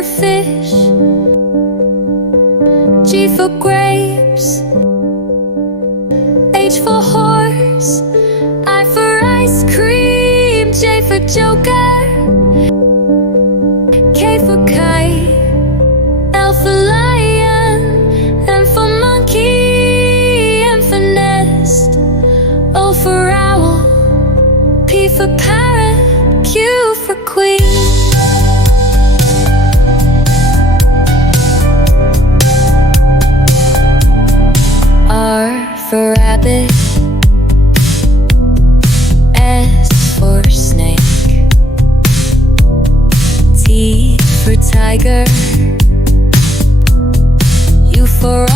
for fish, G for grapes, H for horse, I for ice cream, J for joker, K for kite, L for lion, M for monkey, N for nest, O for owl, P for parrot, Q for queen. R for rabbit, S for snake, T for tiger, U for